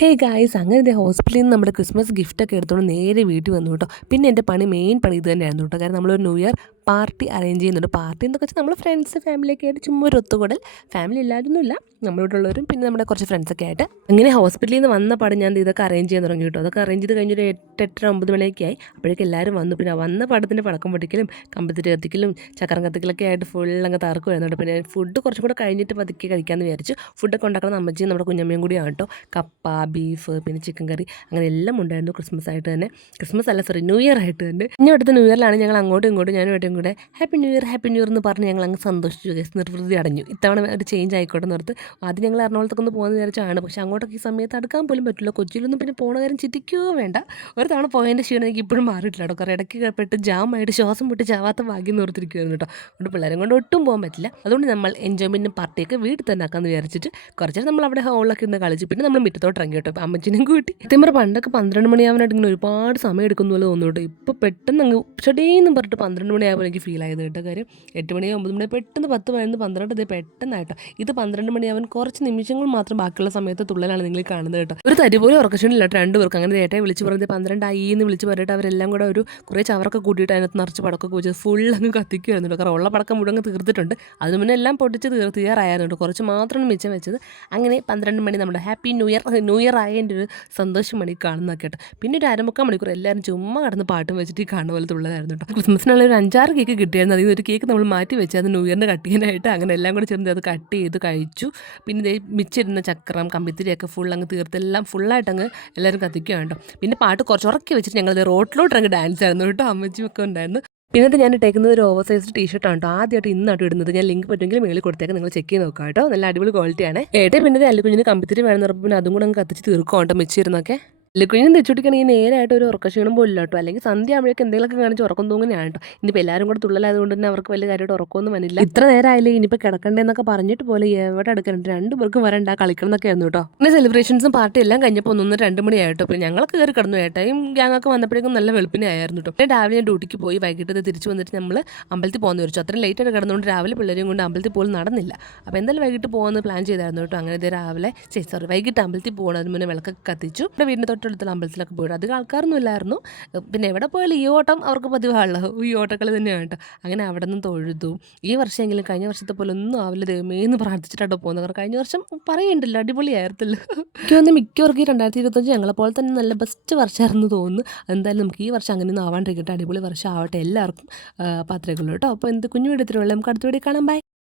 Hey guys അങ്ങനെ ദേ ഹോസ്പിറ്റലിൽ നിന്ന് നമ്മുടെ ക്രിസ്മസ് ഗിഫ്റ്റൊക്കെ എടുത്തോണ്ട് നേരെ വീട്ടിൽ വന്നു കേട്ടോ. പിന്നെ എന്റെ പണി മെയിൻ പണി ഇത് തന്നെയായിരുന്നു കേട്ടോ. കാരണം നമ്മളൊരു ന്യൂ ഇയർ പാർട്ടി അറേഞ്ച് ചെയ്യുന്നുണ്ട്. പാർട്ടി എന്നൊക്കെ വെച്ചാൽ നമ്മൾ ഫ്രണ്ട്സ് ഫാമിലിയൊക്കെ ആയിട്ട് ചുമ്മാ ഒരു ഒത്തുകൂടൽ. ഫാമിലി എല്ലാവരൊന്നുമില്ല നമ്മളോട് ഉള്ളവരും പിന്നെ നമ്മുടെ കുറച്ച് ഫ്രണ്ട്സൊക്കെ ആയിട്ട്. അങ്ങനെ ഹോസ്പിറ്റലിൽ നിന്ന് വന്ന പാട് ഞാൻ ഇതൊക്കെ അറേഞ്ച് ചെയ്യാൻ തുടങ്ങി കേട്ടോ. അതൊക്കെ അറേഞ്ച് ചെയ്ത് കഴിഞ്ഞൊരു എട്ട് എട്ടര ഒമ്പത് മണിയൊക്കെ ആയി. അപ്പോഴേക്കും എല്ലാവരും വന്നു. പിന്നെ വന്ന പാടത്തിന്റെ പടക്കം പൊട്ടിക്കലും കമ്പത്തിരി കത്തിക്കലും ചക്കരം കത്തിക്കലൊക്കെ ആയിട്ട് ഫുൾ അങ്ങ് തറക്കുമായിരുന്നു പിന്നെ ഫുഡ് കുറച്ചും കൂടെ കഴിഞ്ഞിട്ട് പതുക്കെ കഴിക്കാമെന്ന് വിചാരിച്ചു. ഫുഡൊക്കെ ഉണ്ടാക്കുന്ന അമ്മച്ചിയും നമ്മുടെ കുഞ്ഞമ്മയും കൂടിയാണ് കേട്ടോ. കപ്പ ബീഫ് പിന്നെ ചിക്കൻ കറി അങ്ങനെ എല്ലാം ഉണ്ടായിരുന്നു ക്രിസ്മസ് ആയിട്ട് തന്നെ. ക്രിസ്മസ് അല്ല സോറി ന്യൂ ഇയർ ആയിട്ട് തന്നെ. ഇനി അടുത്ത ന്യൂ ഇയറിലാണ് ഞങ്ങൾ അങ്ങോട്ടും ഇങ്ങോട്ടും ഞാനും കൂടെ happy new year happy new year എന്ന് പറഞ്ഞ് ഞങ്ങൾ അങ്ങ് സന്തോഷിച്ചു. ഗൈസ് നിർവൃതി അടഞ്ഞു. ഇത്തവണ ഒരു ചേഞ്ച് ആയിക്കോട്ടെ എന്നോർത്ത് ആദ്യം ഞങ്ങൾ എറണാകുളത്തൊക്കെ ഒന്ന് പോകുന്ന വിചാരിച്ചാണ് പക്ഷേ അങ്ങോട്ടൊക്കെ ഈ സമയത്ത് അടുക്കാൻ പോലും പറ്റില്ല. കൊച്ചിയിലൊന്നും പിന്നെ പോണ കാര്യം ചിന്തിക്കുകയോ വേണ്ട. ഒരു തവണ പോയതിന്റെ ക്ഷീണം എനിക്ക് ഇപ്പോഴും മാറിയിട്ടില്ല കേട്ടോ. കുറേ ഇടയ്ക്ക് പെട്ട് ജാമായിട്ട് ശ്വാസം വിട്ട് ചാവാത്ത ഭാഗ്യം നിർത്തിരിക്കുകയായിരുന്നു കേട്ടോ. അതുകൊണ്ട് പിള്ളേരെ കൊണ്ട് ഒട്ടും പോകാൻ പറ്റില്ല. അതുകൊണ്ട് നമ്മൾ എൻജോയ്മെന്റും പാർട്ടിയൊക്കെ വീട്ടിൽ തന്നെ ആക്കാമെന്ന് വിചാരിച്ചിട്ട് കുറച്ച് നമ്മൾ അവിടെ ഹോളിലൊക്കെ ഇന്ന് കളിച്ച് പിന്നെ നമ്മൾ മുറ്റത്തോട്ട് ഇറങ്ങി കേട്ടോ. അമ്മച്ചിനും കൂട്ടി. തിമ്മറ പണ്ടൊക്കെ പന്ത്രണ്ട് മണിയാവാനായിട്ട് ഇങ്ങനെ ഒരുപാട് സമയം എടുക്കുന്നു പോലെ തോന്നുന്നു ഇപ്പോൾ പെട്ടെന്ന് അങ്ങ് ചെടീന്നും പറഞ്ഞിട്ട് പന്ത്രണ്ട് മണിയാകുമ്പോൾ എനിക്ക് ഫീൽ ആയത് കേട്ടോ. കാര്യം എട്ട് മണി ഒമ്പത് മണി പെട്ടെന്ന് പത്ത് പതിനൊന്ന് പന്ത്രണ്ട് ഇത് പെട്ടെന്നായിട്ടോ. ഇത് പന്ത്രണ്ട് മണിയാവാൻ കുറച്ച് നിമിഷങ്ങൾ മാത്രം ബാക്കിയുള്ള സമയത്ത് തുള്ളലാണ് നിങ്ങൾ കാണുന്നത് കേട്ടോ. ഒരു തരി പോലും രണ്ട് രണ്ടുപേർക്ക്. അങ്ങനെ ഏട്ടയെ വിളിച്ച് പറഞ്ഞത് പന്ത്രണ്ടായി എന്ന് വിളിച്ച് പറഞ്ഞിട്ട് അവരെല്ലാം കൂടെ ഒരു കുറേ ചവറൊക്കെ കൂട്ടിയിട്ട് അതിനകത്ത് നിറച്ച് പടക്കൊക്കെ വെച്ച് ഫുൾ അങ്ങ് കത്തിക്കുമായിരുന്നു കാരണം ഉള്ള പടക്കം മുഴുവൻ തീർത്തിട്ടുണ്ട്. അതിന് മുന്നേ എല്ലാം പൊട്ടിച്ച് തീർ തീരാറായിരുന്നു കുറച്ച് മാത്രം മിച്ചം വെച്ചത്. അങ്ങനെ പന്ത്രണ്ട് മണി നമ്മുടെ happy new year new year ആയതിന്റെ ഒരു സന്തോഷം മണി കാണുന്നതൊക്കെ കേട്ടോ. പിന്നെ ഒരു അരമുക്കാൽ മണിക്കൂർ എല്ലാവരും ചുമ്മാ കടന്ന് പാട്ടും വെച്ചിട്ട് ഈ കാണുന്ന പോലെ തുള്ളതായിരുന്നു കേട്ടോ. ക്രിസ്മസിനുള്ള ഒരു അഞ്ചാറ് കേക്ക് കിട്ടിയായിരുന്നു. അതിൽ നിന്ന് ഒരു കേക്ക് നമ്മൾ മാറ്റി അത് ന്യൂ ഇയറിന് കട്ട് ചെയ്യാനായിട്ട് അങ്ങനെ എല്ലാം കൂടെ ചേർന്ന് അത് കട്ട് ചെയ്ത് കഴിച്ചു. പിന്നെ ഇതേ മിച്ചിരുന്ന ചക്രം കമ്പിത്തിരിയൊക്കെ ഫുൾ അങ്ങ് തീർത്തെല്ലാം ഫുള്ളായിട്ട് അങ്ങ് എല്ലാവരും കത്തിക്കുകയാണ് കേട്ടോ. പിന്നെ പാട്ട് കുറച്ച് ഉറക്കി വെച്ചിട്ട് ഞങ്ങൾ റോട്ടിലോട്ട് അങ്ങ് ഡാൻസ് ആയിരുന്നു കേട്ടോ. അമ്മച്ചിയൊക്കെ ഉണ്ടായിരുന്നു. പിന്നത്തെ ഞാൻ ഇട്ടേക്കുന്നത് ഒരു ഓവർ സൈസ് ടീഷർട്ടാണ് കേട്ടോ. ആദ്യമായിട്ട് ഇന്നായിട്ട് ഇടുന്നത്. ഞാൻ ലിങ്ക് പറ്റുമെങ്കിൽ മേളിൽ കൊടുത്തേക്ക്. നിങ്ങൾ ചെക്ക് ചെയ്ത് നോക്കാം കേട്ടോ. നല്ല അടിപൊളി ക്വാളിറ്റിയാണ് ഏട്ടേ പിന്നെ അല്ലുകുഞ്ഞിന് കമ്പിത്തിരി വേണമെന്ന് പറഞ്ഞപ്പോൾ പിന്നെ അതും കൂടെ അങ്ങ് കത്തിച്ച് തീർക്കും കേട്ടോ മിച്ചിരുന്നൊക്കെ അല്ലുകുഞ്ഞിന് ഈ നേരായിട്ട് ഒരു ഉറക്കക്ഷീണം പോലില്ല കേട്ടോ. അല്ലെങ്കിൽ സന്ധ്യ ആകുമ്പോഴേക്ക് എന്തെങ്കിലുമൊക്കെ കാണിച്ച് ഉറക്കം തൂങ്ങനെയാണ് കേട്ടോ. ഇനിയിപ്പോൾ എല്ലാവരും കൂടെ തുള്ളലായതുകൊണ്ട് തന്നെ അവർക്ക് വലിയ കാര്യമായിട്ട് ഉറക്കമൊന്നും വന്നില്ല. ഇത്ര നേരമായില്ലേ ഇനിയിപ്പോൾ കിടക്കണ്ടെന്നൊക്കെ പറഞ്ഞിട്ട് പോലെ എവിടെ എടുക്കുന്നുണ്ട് രണ്ട് പേർക്കും വരണ്ട കളിക്കണം എന്നൊക്കെ ആയിരുന്നു കേട്ടോ. പിന്നെ സെലിബ്രേഷൻസും പാർട്ടി എല്ലാം കഴിഞ്ഞപ്പോൾ ഒന്നൊന്ന് രണ്ട് മണിയായിട്ടോ പിന്നെ ഞങ്ങളൊക്കെ കയറി കിടന്നു. ഏട്ടായും ഗ്യാങ്ങൊക്കെ വന്നപ്പോഴേക്കും നല്ല വെളുപ്പിനെ ആയിരുന്നു കേട്ടോ. പിന്നെ രാവിലെ ഞാൻ ഡ്യൂട്ടിക്ക് പോയി. വൈകിട്ട് തിരിച്ചു വന്നിട്ട് നമ്മൾ അമ്പലത്തിൽ പോകുന്ന വിളിച്ചു അത്രയും ലേറ്റ് ആയിട്ട് കിടന്നുകൊണ്ട് രാവിലെ പിള്ളേരെയും കൊണ്ട് അമ്പലത്തിൽ പോലും നടന്നില്ല. അപ്പോൾ എന്തായാലും വൈകിട്ട് പോകുമെന്ന് പ്ലാൻ ചെയ്തായിരുന്നു കേട്ടോ. അങ്ങനെ ഇത് രാവിലെ സോറി വൈകിട്ട് അമ്പലത്തിൽ പോകണം അതിന് മുന്നേ വിളക്കൊക്കെ കത്തിച്ചു. ഇവിടെ വീടിന്റെ തൊട്ടടുത്തുള്ള അമ്പലത്തിലൊക്കെ പോയിട്ട് അധികം ആൾക്കാരൊന്നും ഇല്ലായിരുന്നു. പിന്നെ എവിടെ പോയാലും ഈ ഓട്ടം അവർക്ക് പതിവാണല്ലോ. ഈ ഓട്ടക്കളി തന്നെയാണ് കേട്ടോ. അങ്ങനെ അവിടെ നിന്ന് തൊഴുതു. ഈ വർഷമെങ്കിലും കഴിഞ്ഞ വർഷത്തെ പോലെ ഒന്നും ആവില്ല. ദൈവമേ എന്ന് പ്രാർത്ഥിച്ചിട്ടാണ് പോകുന്നത്. കാരണം കഴിഞ്ഞ വർഷം പറയണ്ടല്ലോ അടിപൊളിയായിരുന്നല്ലോ എനിക്ക് തോന്നുന്നു മിക്കവർക്കും ഈ രണ്ടായിരത്തി ഇരുപത്തഞ്ച് ഞങ്ങളെ പോലെ തന്നെ നല്ല ബെസ്റ്റ് വർഷമായിരുന്നു തോന്നുന്നു. എന്തായാലും നമുക്ക് ഈ വർഷം അങ്ങനെ ഒന്നും ആവാണ്ടിരിക്കട്ടെ. അടിപൊളി വർഷം ആവട്ടെ എല്ലാവർക്കും പാത്രങ്ങളുള്ളൂ കേട്ടോ. അപ്പോൾ എന്ത് കുഞ്ഞു ഇത്രയുള്ളൂ നമുക്ക് അടുത്ത വീഡിയോ കാണാം. ബൈ